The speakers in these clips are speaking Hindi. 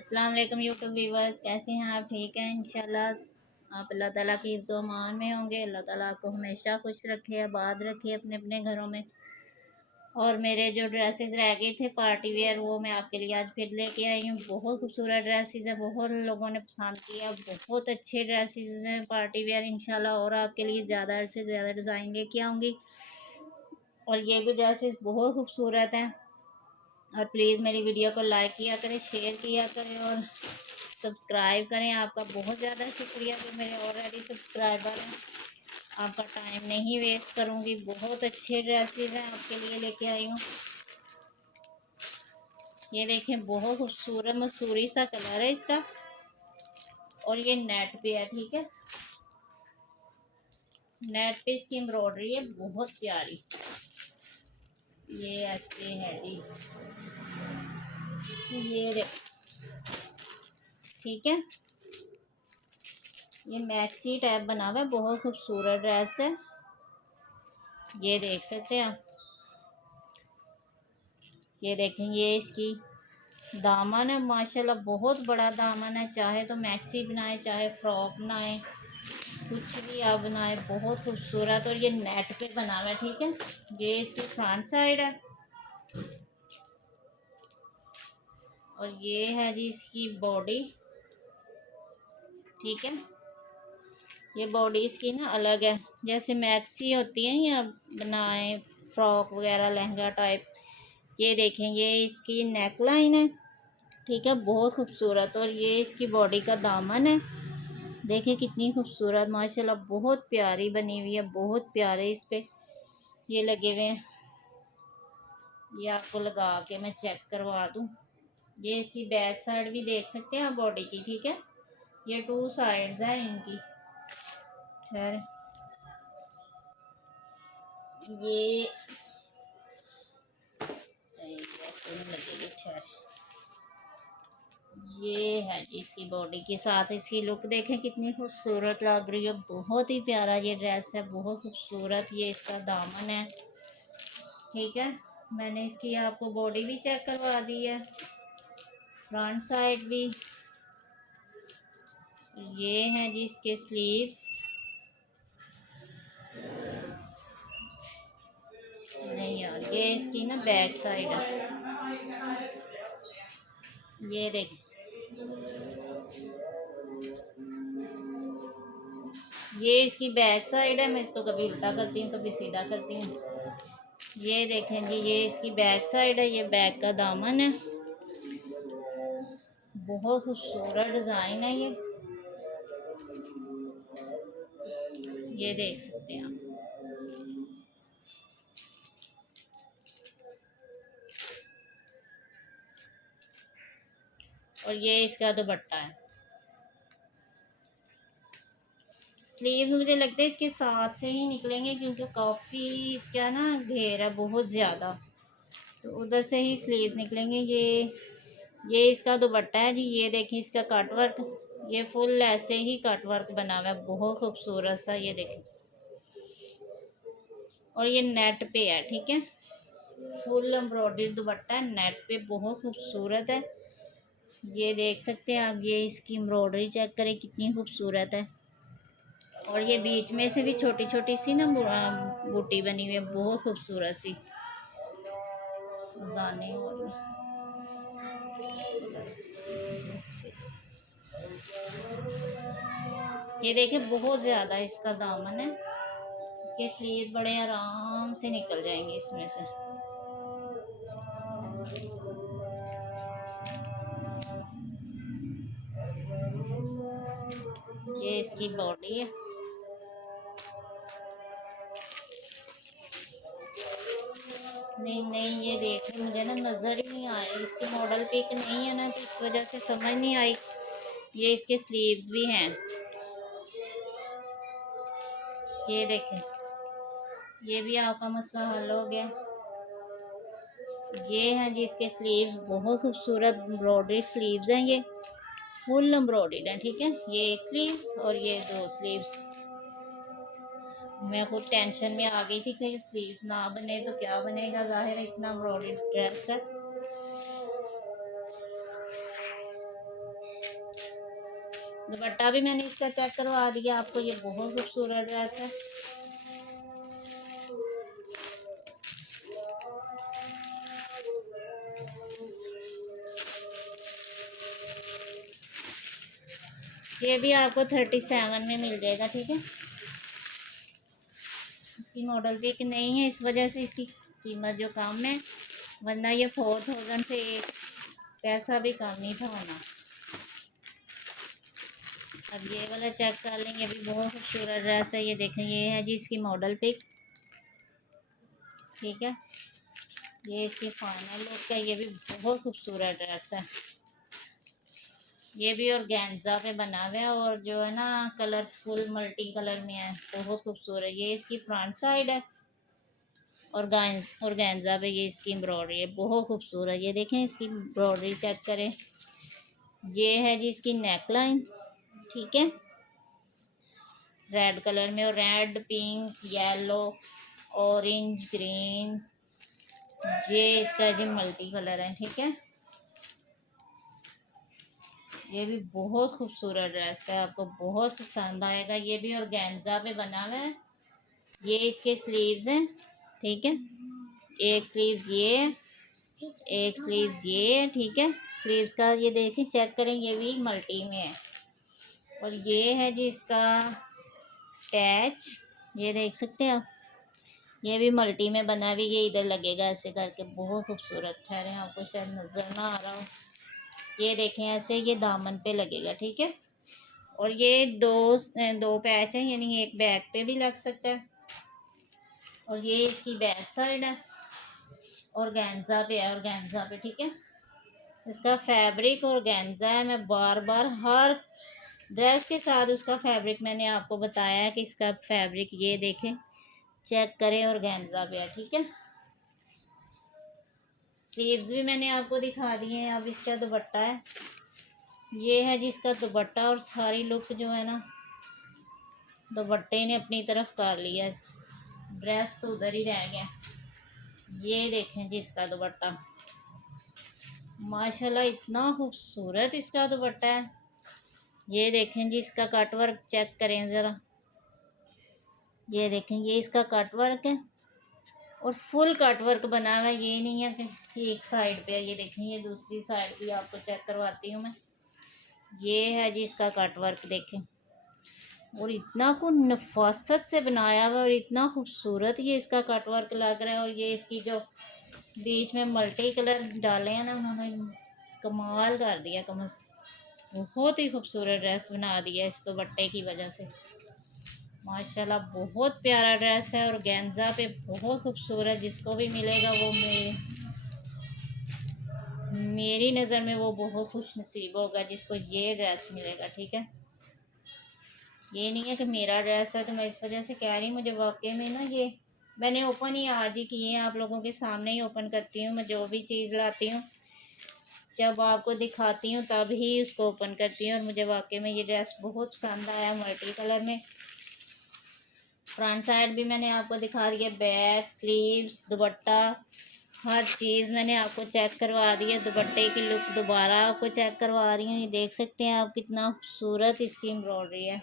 अस्सलाम वालेकुम यूट्यूब व्यूवर्स, कैसे हैं आप? ठीक हैं इंशाल्लाह। आप अल्लाह ताला की हिफ्ज़ व अमान में होंगे। अल्लाह ताला आपको हमेशा खुश रखे, आबाद रखे अपने अपने घरों में। और मेरे जो ड्रेसेस रह गए थे पार्टी वेयर, वो मैं आपके लिए आज फिर लेके आई हूँ। बहुत खूबसूरत ड्रेसेस हैं, बहुत लोगों ने पसंद किया। बहुत अच्छे ड्रेसेस हैं पार्टी वेयर इंशाल्लाह। और आपके लिए ज़्यादा से ज़्यादा डिज़ाइन लेके आऊँगी। और ये भी ड्रेसेस बहुत खूबसूरत हैं। और प्लीज़ मेरी वीडियो को लाइक किया करें, शेयर किया करें और सब्सक्राइब करें। आपका बहुत ज़्यादा शुक्रिया जो मेरे ऑलरेडी सब्सक्राइबर हैं। आपका टाइम नहीं वेस्ट करूँगी। बहुत अच्छे ड्रेसेस हैं आपके लिए लेके आई हूँ। ये देखें, बहुत खूबसूरत मसूरी सा कलर है इसका। और ये नेट पे है, ठीक है। नेट पे इसकी एम्ब्रॉयडरी है बहुत प्यारी। ये ऐसे है जी, ये ठीक है। ये मैक्सी टाइप बना हुआ है, बहुत खूबसूरत ड्रेस है। ये देख सकते हैं आप। ये देखें, ये इसकी दामन है, माशाल्लाह बहुत बड़ा दामन है। चाहे तो मैक्सी बनाए, चाहे फ्रॉक बनाए, कुछ भी आप बनाए, बहुत खूबसूरत। और ये नेट पे बना हुआ है, ठीक है। ये इसकी फ्रंट साइड है। और ये है जी इसकी बॉडी, ठीक है। ये बॉडी इसकी ना अलग है, जैसे मैक्सी होती है या बनाए फ्रॉक वगैरह, लहंगा टाइप। ये देखें, ये इसकी नेक लाइन है, ठीक है, बहुत खूबसूरत। और ये इसकी बॉडी का दामन है। देखिए कितनी खूबसूरत, माशाल्लाह बहुत प्यारी बनी हुई है, बहुत प्यारे इस पे ये लगे हुए हैं। ये आपको लगा के मैं चेक करवा दूँ। ये इसकी बैक साइड भी देख सकते हैं आप बॉडी की, ठीक है। ये 2 साइड्स हैं इनकी। खैर, ये ऐसे नहीं लगेगी। खैर, ये है जी इसकी बॉडी के साथ इसकी लुक देखें कितनी खूबसूरत लग रही है। बहुत ही प्यारा ये ड्रेस है, बहुत खूबसूरत। ये इसका दामन है, ठीक है। मैंने इसकी आपको बॉडी भी चेक करवा दी है, फ्रंट साइड भी। ये हैं जी इसके स्लीव्स। नहीं यार, ये इसकी ना बैक साइड है। ये देख, ये इसकी बैक साइड है। मैं इसको कभी उल्टा करती हूँ, कभी सीधा करती हूँ। ये देखें जी, ये इसकी बैक साइड है, ये बैक का दामन है। बहुत खूबसूरत डिज़ाइन है ये देख सकते हैं आप। और ये इसका दुपट्टा है। स्लीव मुझे लगता है इसके साथ से ही निकलेंगे, क्योंकि काफ़ी इसका ना घेर है बहुत ज़्यादा, तो उधर से ही स्लीव निकलेंगे। ये इसका दुपट्टा है जी। ये देखिए इसका कट वर्क, ये फुल ऐसे ही कट वर्क बना हुआ है, बहुत खूबसूरत सा। ये देखिए, और ये नेट पे है, ठीक है। फुल एम्ब्रॉयडरी दुपट्टा है, नेट पे, बहुत खूबसूरत है। ये देख सकते हैं आप। ये इसकी एम्ब्रॉयडरी चेक करें कितनी खूबसूरत है। और ये बीच में से भी छोटी छोटी सी ना बूटी बनी हुई है, बहुत खूबसूरत सी जाने वाली। ये देखिए, बहुत ज़्यादा इसका दामन है। इसके स्लीव बड़े आराम से निकल जाएंगे इसमें से। ये इसकी बॉडी है। नहीं नहीं, ये देखिए, मुझे ना नज़र ही नहीं आया, इसकी मॉडल पिक नहीं है ना, तो इस वजह से समझ नहीं आई। ये इसके स्लीव्स भी हैं, ये देखें। ये भी आपका मसला हल हो गया। ये हैं जी इसके स्लीव्स, बहुत खूबसूरत एम्ब्रॉयडर्ड स्लीव्स हैं। ये फुल एम्ब्रॉयडर्ड हैं, ठीक है। ये एक स्लीव्स और ये 2 स्लीव्स। मैं खुद टेंशन में आ गई थी कि स्लीव ना बने तो क्या बनेगा, ज़ाहिर है इतना एम्ब्रॉयडर्ड ड्रेस है। दुपट्टा भी मैंने इसका चेक करवा दिया आपको। ये बहुत खूबसूरत ड्रेस है। ये भी आपको 37 में मिल जाएगा, ठीक है। इसकी मॉडल पिक नहीं है, इस वजह से इसकी कीमत जो कम है, वरना ये 4000 से एक पैसा भी कम नहीं था होना। अब ये वाला चेक कर लेंगे, अभी बहुत खूबसूरत ड्रेस है। ये देखें, ये है जी इसकी मॉडल पिक, ठीक है। ये इसकी फाइनल लुक है। ये भी बहुत खूबसूरत ड्रेस है। ये भी ऑर्गेन्जा पे बना हुआ है और जो है ना कलरफुल मल्टी कलर में है, बहुत खूबसूरत। ये इसकी फ्रंट साइड है और ऑर्गेन्जा पे ये इसकी एम्ब्रॉयडरी है, बहुत खूबसूरत। ये देखें इसकी एम्ब्रॉयडरी चेक करें। ये है जी इसकी नेक लाइन, ठीक है, रेड कलर में, और red, pink, yellow, orange, green, ये इसका जी मल्टी कलर है, ठीक है। ये भी बहुत खूबसूरत ड्रेस है, आपको बहुत पसंद आएगा। ये भी ऑर्गेन्जा पे बना हुआ है। ये इसके स्लीव्स हैं, ठीक है। एक स्लीव्स ये है, एक स्लीव्स ये है, ठीक है। स्लीव्स का ये देखें, चेक करें, ये भी मल्टी में है। और ये है जी इसका पैच, ये देख सकते हैं आप, ये भी मल्टी में बना हुआ। ये इधर लगेगा ऐसे करके, बहुत खूबसूरत। ठहरे आपको शायद नज़र ना आ रहा हो। ये देखें ऐसे, ये दामन पे लगेगा, ठीक है। और ये दो पैच हैं, यानी एक बैक पे भी लग सकता है। और ये इसकी बैक साइड है, ऑर्गेन्जा पे है, ऑर्गेन्जा पे, ठीक है। इसका फैब्रिक ऑर्गेन्जा है। मैं बार बार हर ड्रेस के साथ उसका फैब्रिक मैंने आपको बताया है कि इसका फैब्रिक ये देखें, चेक करें, ऑर्गेन्जा पे है, ठीक है। स्लीव्स भी मैंने आपको दिखा दिए हैं। अब इसका दुपट्टा है, ये है जिसका दुपट्टा। और सारी लुक जो है ना दुपट्टे ने अपनी तरफ कर लिया, ड्रेस तो उधर ही रह गया। ये देखें जिसका दुपट्टा, माशाल्लाह इतना खूबसूरत इसका दुपट्टा है। ये देखें जी इसका कट वर्क चेक करें ज़रा। ये देखें, ये इसका कट वर्क है और फुल कट वर्क बना हुआ है। ये नहीं है कि एक साइड पे है। ये देखें, ये दूसरी साइड भी आपको चेक करवाती हूँ मैं। ये है जी इसका कट वर्क, देखें, और इतना को नफासत से बनाया हुआ और इतना खूबसूरत ये इसका कट वर्क लग रहा है। और ये इसकी जो बीच में मल्टी कलर डाले हैं ना, उन्होंने कमाल कर दिया। बहुत ही खूबसूरत ड्रेस बना दिया इस दुपट्टे की वजह से। माशाल्लाह बहुत प्यारा ड्रेस है और गेंजा पे बहुत खूबसूरत। जिसको भी मिलेगा वो मेरी नज़र में वो बहुत खुश नसीब होगा जिसको ये ड्रेस मिलेगा, ठीक है। ये नहीं है कि मेरा ड्रेस है तो मैं इस वजह से कह रही हूँ। मुझे वाकई में ना ये मैंने ओपन ही आज ही किए हैं, आप लोगों के सामने ही ओपन करती हूँ। मैं जो भी चीज़ लाती हूँ जब आपको दिखाती हूँ तब ही उसको ओपन करती हूँ। और मुझे वाकई में ये ड्रेस बहुत पसंद आया, मल्टी कलर में। फ्रंट साइड भी मैंने आपको दिखा दिया, बैक, स्लीव्स, दुपट्टा, हर चीज़ मैंने आपको चेक करवा दी है। दुपट्टे की लुक दोबारा आपको चेक करवा रही हूँ। ये देख सकते हैं आप कितना खूबसूरत इसकी एम्ब्रॉयडरी है।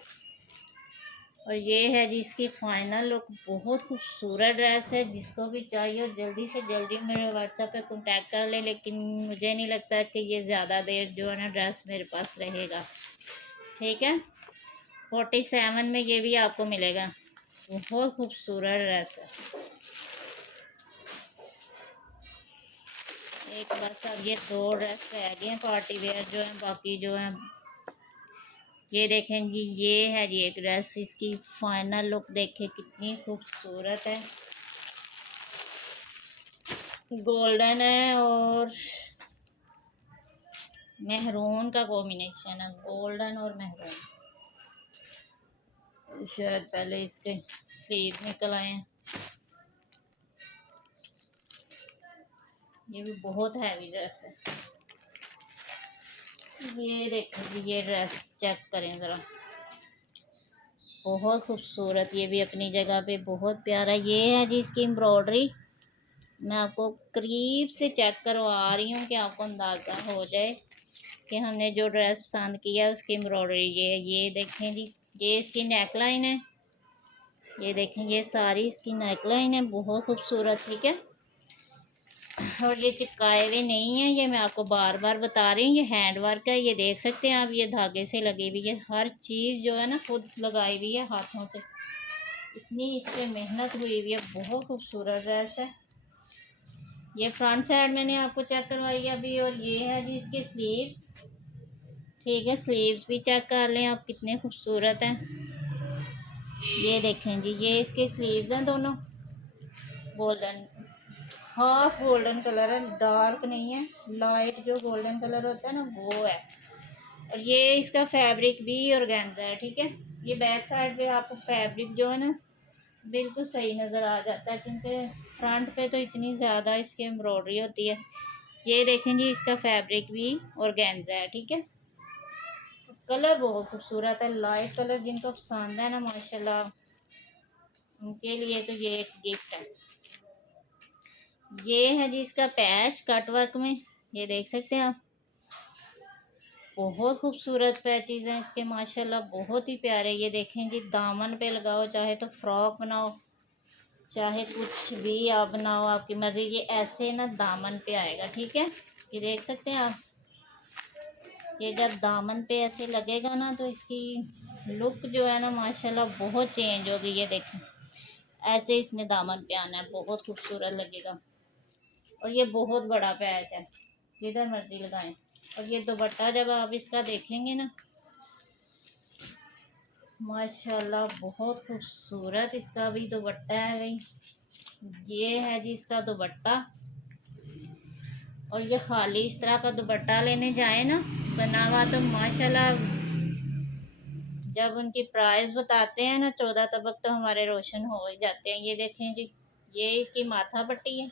और ये है जी इसकी फाइनल लुक, बहुत खूबसूरत ड्रेस है। जिसको भी चाहिए जल्दी से जल्दी मेरे व्हाट्सएप पे कांटेक्ट कर ले। लेकिन मुझे नहीं लगता कि ये ज़्यादा देर जो है ना ड्रेस मेरे पास रहेगा, ठीक है। 47 में ये भी आपको मिलेगा, बहुत खूबसूरत ड्रेस है। एक बस अब ये दो ड्रेस रह गए हैं पार्टी वेयर जो है, बाकी जो है ये देखें जी। ये है जी एक ड्रेस, इसकी फाइनल लुक देखें कितनी खूबसूरत है। गोल्डन है और मेहरून का कॉम्बिनेशन है, गोल्डन और मेहरून। शायद पहले इसके स्लीव निकल आए हैं। ये भी बहुत हैवी ड्रेस है। ये देखिए, ये ड्रेस चेक करें ज़रा, बहुत खूबसूरत। ये भी अपनी जगह पे बहुत प्यारा। ये है जी इसकी एम्ब्रॉयडरी, मैं आपको करीब से चेक करवा रही हूँ कि आपको अंदाज़ा हो जाए। कि हमने जो ड्रेस पसंद किया उसकी एम्ब्रॉयडरी ये देखें जी, ये इसकी नेकलाइन है। ये देखें, ये सारी इसकी नेकलाइन है, बहुत खूबसूरत, ठीक है। और ये चिपकाए हुए नहीं है, ये मैं आपको बार बार बता रही हूँ, ये हैंड वर्क है। ये देख सकते हैं आप, ये धागे से लगी हुई है, हर चीज़ जो है ना खुद लगाई हुई है हाथों से, इतनी इस पर मेहनत हुई हुई है। बहुत खूबसूरत ड्रेस है। ये फ्रंट साइड मैंने आपको चेक करवाई है अभी। और ये है जी इसके स्लीव्स, ठीक है। स्लीव्स भी चेक कर लें आप, कितने खूबसूरत हैं। ये देखें जी, ये इसके स्लीव्स हैं दोनों, गोल्डन, हाफ गोल्डन कलर है, डार्क नहीं है, लाइट जो गोल्डन कलर होता है ना वो है। और ये इसका फैब्रिक भी ऑर्गेन्जा है, ठीक है। ये बैक साइड पे आपको फैब्रिक जो है ना बिल्कुल सही नज़र आ जाता है, क्योंकि फ्रंट पे तो इतनी ज़्यादा इसकी एम्ब्रॉयडरी होती है। ये देखें जी, इसका फैब्रिक भी ऑर्गेन्जा है, ठीक है। कलर बहुत खूबसूरत है, लाइट कलर जिनको पसंद है ना माशाल्लाह, उनके लिए तो ये एक गिफ्ट है। ये है जी इसका पैच कट वर्क में, ये देख सकते हैं आप, बहुत खूबसूरत पैचेस हैं इसके माशाल्लाह, बहुत ही प्यारे। ये देखें जी, दामन पे लगाओ, चाहे तो फ्रॉक बनाओ, चाहे कुछ भी आप बनाओ, आपकी मर्जी। ये ऐसे ना दामन पे आएगा, ठीक है। ये देख सकते हैं आप, ये जब दामन पे ऐसे लगेगा ना तो इसकी लुक जो है ना माशाल्लाह बहुत चेंज होगी। ये देखें, ऐसे इसने दामन पे आना है, बहुत खूबसूरत लगेगा। और ये बहुत बड़ा पैच है, जिधर मर्जी लगाएं। और ये दुपट्टा जब आप इसका देखेंगे ना माशाल्लाह बहुत खूबसूरत इसका भी दुपट्टा है भाई। ये है जी इसका दुपट्टा। और ये खाली इस तरह का दुपट्टा लेने जाए ना बना हुआ तो माशाल्लाह जब उनकी प्राइस बताते हैं ना 14 तबक तो हमारे रोशन हो ही जाते हैं। ये देखें जी, ये इसकी माथा पट्टी है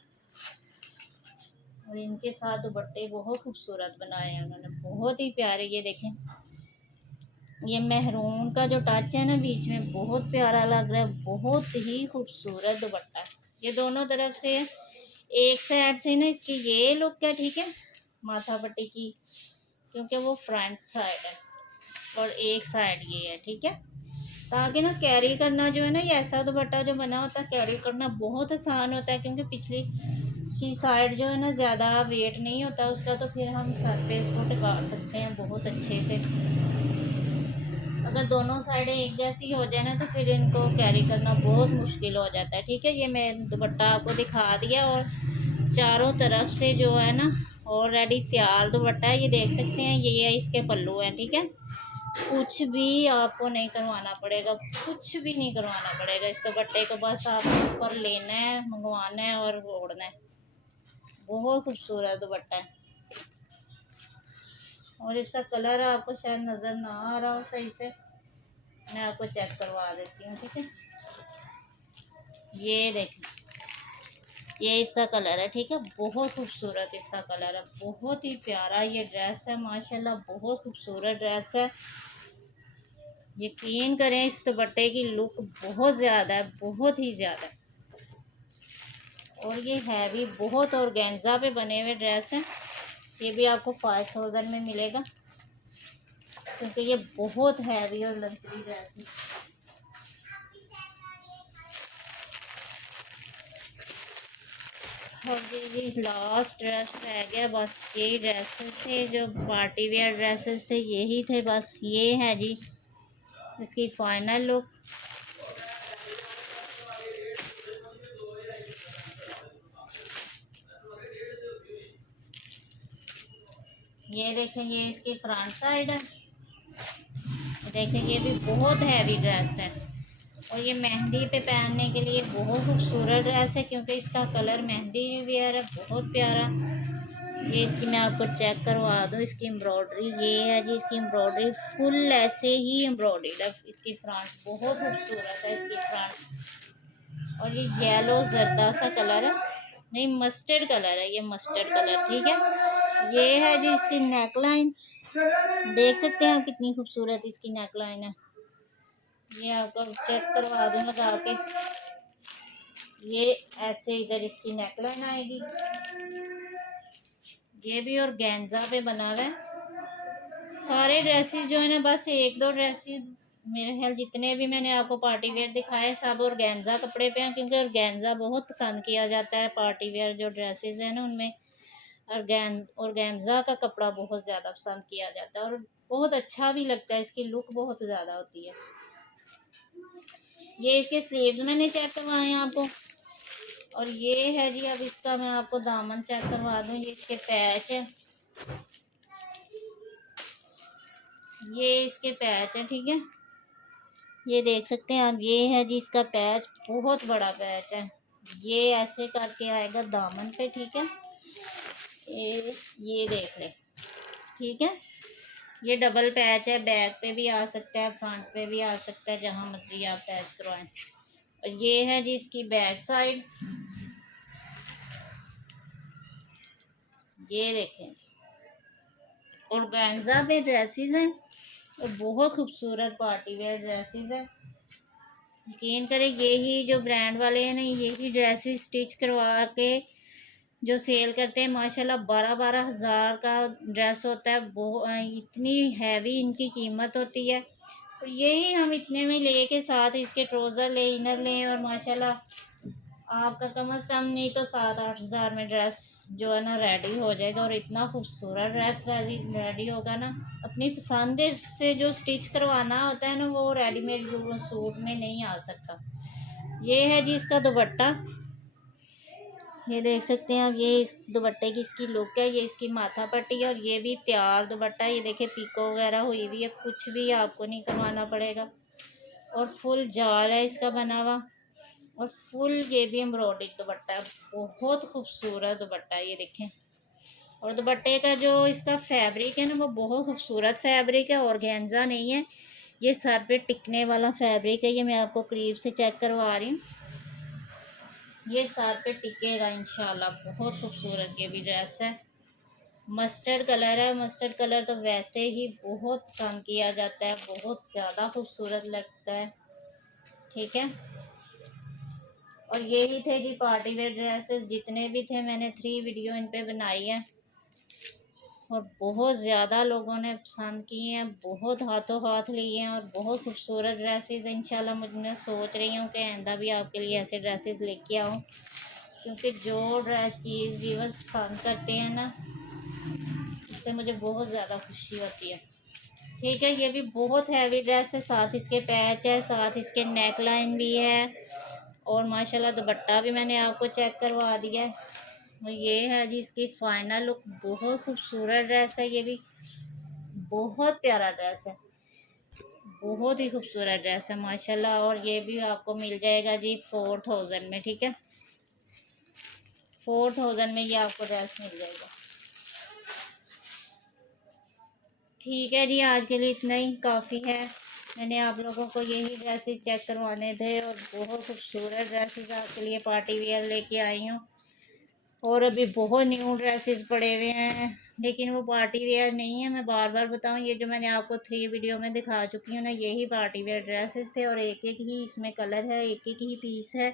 और इनके साथ दुपट्टे बहुत खूबसूरत बनाए हैं उन्होंने, बहुत ही प्यारे। ये देखें, ये मेहरून का जो टच है ना बीच में, बहुत प्यारा लग रहा है, बहुत ही खूबसूरत दुपट्टा है। ये दोनों तरफ से, एक साइड से ना इसकी ये लुक है, ठीक है, माथा पट्टी की, क्योंकि वो फ्रंट साइड है, और एक साइड ये है, ठीक है। ताकि ना कैरी करना जो है ना, ये ऐसा दुपट्टा जो बना होता है कैरी करना बहुत आसान होता है, क्योंकि पिछली की साइड जो है ना ज़्यादा वेट नहीं होता उसका, तो फिर हम सर पे इसको टिका सकते हैं बहुत अच्छे से। अगर दोनों साइडें एक जैसी हो जाए ना तो फिर इनको कैरी करना बहुत मुश्किल हो जाता है, ठीक है। ये मैं दुपट्टा आपको दिखा दिया, और चारों तरफ से जो है ना ऑलरेडी तैयार दुपट्टा है, ये देख सकते हैं। ये इसके पल्लू हैं, ठीक है। कुछ भी आपको नहीं करवाना पड़ेगा, कुछ भी नहीं करवाना पड़ेगा इस दुपट्टे को, बस आप ऊपर लेना है, मंगवाना है और ओढ़ना है। बहुत खूबसूरत दुपट्टा है। और इसका कलर आपको शायद नज़र ना आ रहा हो सही से, मैं आपको चेक करवा देती हूँ, ठीक है। ये देखें, ये इसका कलर है, ठीक है। बहुत खूबसूरत इसका कलर है, बहुत ही प्यारा ये ड्रेस है माशाल्लाह, बहुत खूबसूरत ड्रेस है। यकीन करें इस दुपट्टे की लुक बहुत ज़्यादा है, बहुत ही ज़्यादा। और ये है भी बहुत ऑर्गेन्जा पे बने हुए ड्रेस हैं। ये भी आपको 5000 में मिलेगा, क्योंकि ये बहुत हैवी और लग्जरी ड्रेस है। और ये लास्ट ड्रेस रह गया, बस यही ड्रेसेस थे जो पार्टी वेयर ड्रेसेस थे, यही थे बस। ये है जी इसकी फाइनल लुक। ये देखें, ये इसकी फ्रंट साइड है। देखें, ये भी बहुत हैवी ड्रेस है, और ये मेहंदी पे पहनने के लिए बहुत खूबसूरत ड्रेस है, क्योंकि इसका कलर मेहंदी वेयर है, बहुत प्यारा। ये इसकी मैं आपको चेक करवा दूँ, इसकी एम्ब्रॉयडरी ये है जी, इसकी एम्ब्रॉयडरी फुल ऐसे ही एम्ब्रॉयडरी है। इसकी फ्रंट बहुत खूबसूरत है, इसकी फ्रंट। और ये येलो जरदा सा कलर है, नहीं मस्टर्ड कलर है, ये मस्टर्ड कलर, ठीक है। ये है जी इसकी नेकलाइन, देख सकते हैं आप कितनी खूबसूरत इसकी नेकलाइन है। ये आपको चेक करवा दूँ लगा के, ये ऐसे इधर इसकी नेकलाइन आएगी। ये भी ऑर्गेन्जा पे बना हुआ है, सारे ड्रेसेस जो है ना, बस एक दो ड्रेसेस मेरे ख्याल जितने भी मैंने आपको पार्टी वेयर दिखाए सब ऑर्गेन्जा कपड़े पे हैं, क्योंकि ऑर्गेन्जा बहुत पसंद किया जाता है। पार्टी वेयर जो ड्रेसेस हैं ना उनमें ऑर्गेन्जा का कपड़ा बहुत ज़्यादा पसंद किया जाता है और बहुत अच्छा भी लगता है, इसकी लुक बहुत ज़्यादा होती है। ये इसके स्लीव्स मैंने चेक करवाए हैं आपको, और ये है जी, अब इसका मैं आपको दामन चेक करवा दूँ। ये इसके पैच है, ये इसके पैच है, ठीक है, ये देख सकते हैं आप। ये है जी इसका पैच, बहुत बड़ा पैच है। ये ऐसे करके आएगा दामन पे, ठीक है, ये देख ले, ठीक है। ये डबल पैच है, बैक पे भी आ सकता है, फ्रंट पे भी आ सकता है, जहाँ मर्जी आप पैच करवाएं। और ये है जी इसकी बैक साइड, ये देखें। ऑर्गेन्जा पे ड्रेसेस हैं और बहुत खूबसूरत पार्टी वेयर ड्रेसेस हैं। यकीन करें, यही जो ब्रांड वाले हैं ना, यही ड्रेसेस स्टिच करवा के जो सेल करते हैं, माशाल्लाह 12-12 हज़ार का ड्रेस होता है। इतनी हैवी इनकी कीमत होती है, और यही हम इतने में ले के साथ इसके ट्राउज़र लें, इनर लें, और माशाल्लाह आपका कम से कम नहीं तो 7-8 हज़ार में ड्रेस जो है ना रेडी हो जाएगा। और इतना खूबसूरत ड्रेस रेडी होगा ना, अपनी पसंद से जो स्टिच करवाना होता है ना, वो रेडीमेड सूट में नहीं आ सकता। ये है जी इसका दुपट्टा, ये देख सकते हैं आप। ये इस दुपट्टे की इसकी लुक है, ये इसकी माथा पट्टी है, और ये भी तैयार दुपट्टा है। ये देखिए पिको वगैरह हुई हुई है, कुछ भी आपको नहीं करवाना पड़ेगा। और फुल जाल है इसका बना हुआ, और फुल ये भी एम्ब्रॉयडरी दुपट्टा है, बहुत खूबसूरत दुपट्टा है, ये देखें। और दुपट्टे का जो इसका फैब्रिक है ना, वो बहुत खूबसूरत फैब्रिक है, ऑर्गेन्जा नहीं है, ये सर पे टिकने वाला फैब्रिक है। ये मैं आपको करीब से चेक करवा रही हूँ, ये सर पे टिकेगा इंशाल्लाह। बहुत खूबसूरत ये भी ड्रेस है, मस्टर्ड कलर है। मस्टर्ड कलर तो वैसे ही बहुत पसंद किया जाता है, बहुत ज़्यादा खूबसूरत लगता है, ठीक है। और यही थे जी पार्टी वेयर ड्रेसेस, जितने भी थे मैंने 3 वीडियो इन पे बनाई है, और बहुत ज़्यादा लोगों ने पसंद किए हैं, बहुत हाथों हाथ लिए हैं, और बहुत खूबसूरत ड्रेसेस। इंशाल्लाह मैं सोच रही हूँ कि आइंदा भी आपके लिए ऐसे ड्रेसेस लेके आऊँ, क्योंकि जो चीज़ व्यूअर्स पसंद करते हैं ना, उससे मुझे बहुत ज़्यादा खुशी होती है, ठीक है। ये भी बहुत हैवी ड्रेस है, साथ इसके पैच है, साथ इसके नेक लाइन भी है, और माशाल्लाह दुपट्टा भी मैंने आपको चेक करवा दिया है। और ये है जी इसकी फाइनल लुक, बहुत खूबसूरत ड्रेस है, ये भी बहुत प्यारा ड्रेस है, बहुत ही खूबसूरत ड्रेस है माशाल्लाह। और ये भी आपको मिल जाएगा जी 4000 में, ठीक है, 4000 में ये आपको ड्रेस मिल जाएगा, ठीक है जी। आज के लिए इतना ही काफ़ी है, मैंने आप लोगों को यही ड्रेसेस चेक करवाने थे, और बहुत खूबसूरत ड्रेसेस आपके लिए पार्टी वेयर लेके आई हूँ। और अभी बहुत न्यू ड्रेसेस पड़े हुए हैं, लेकिन वो पार्टी वेयर नहीं है। मैं बार बार बताऊँ, ये जो मैंने आपको 3 वीडियो में दिखा चुकी हूँ ना, यही पार्टी वेयर ड्रेसेस थे, और एक एक ही इसमें कलर है, एक एक ही पीस है।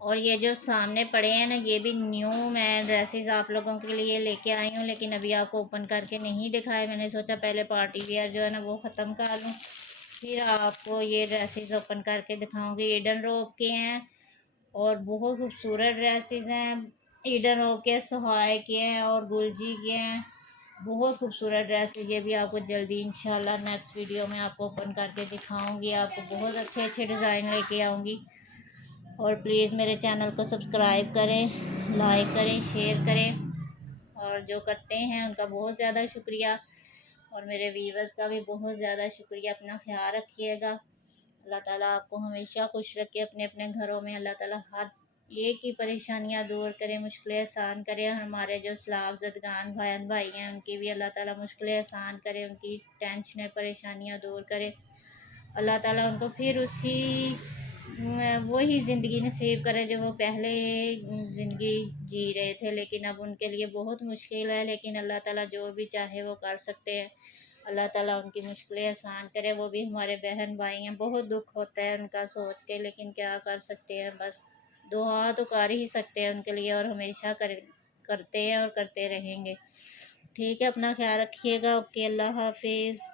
और ये जो सामने पड़े हैं ना, ये भी न्यू मैं ड्रेसेस आप लोगों के लिए लेके आई हूँ, लेकिन अभी आपको ओपन करके नहीं दिखाए। मैंने सोचा पहले पार्टी वेयर जो है ना वो ख़त्म कर लूँ, फिर आपको ये ड्रेसेस ओपन करके दिखाऊंगी। ईडन रोब के हैं, और बहुत खूबसूरत ड्रेसेस हैं। ईडन रोब के, सुहाय के हैं, और गुलजी के हैं, बहुत खूबसूरत ड्रेसेस। ये भी आपको जल्दी इंशाल्लाह नेक्स्ट वीडियो में आपको ओपन करके दिखाऊंगी, आपको बहुत अच्छे अच्छे डिज़ाइन लेके आऊँगी। और प्लीज़ मेरे चैनल को सब्सक्राइब करें, लाइक करें, शेयर करें, और जो करते हैं उनका बहुत ज़्यादा शुक्रिया, और मेरे व्यूवर्स का भी बहुत ज़्यादा शुक्रिया। अपना ख्याल रखिएगा, अल्लाह ताला आपको हमेशा खुश रखे अपने अपने घरों में। अल्लाह ताला हर एक की परेशानियां दूर करे, मुश्किलें आसान करे। हमारे जो सलाब ज़दगान बहन भाई हैं, उनकी भी अल्लाह ताला मुश्किलें आसान करे, उनकी टेंशनें परेशानियां दूर करे। अल्लाह ताला उनको फिर उसी वही ज़िंदगी नसीब करे जो वो पहले ज़िंदगी जी रहे थे, लेकिन अब उनके लिए बहुत मुश्किल है। लेकिन अल्लाह ताला जो भी चाहे वो कर सकते हैं। अल्लाह ताला उनकी मुश्किलें आसान करे। वो भी हमारे बहन भाई हैं, बहुत दुख होता है उनका सोच के, लेकिन क्या कर सकते हैं, बस दुआ तो कर ही सकते हैं उनके लिए, और हमेशा करते हैं और करते रहेंगे। ठीक है, अपना ख्याल रखिएगा। ओके, अल्लाह हाफिज़।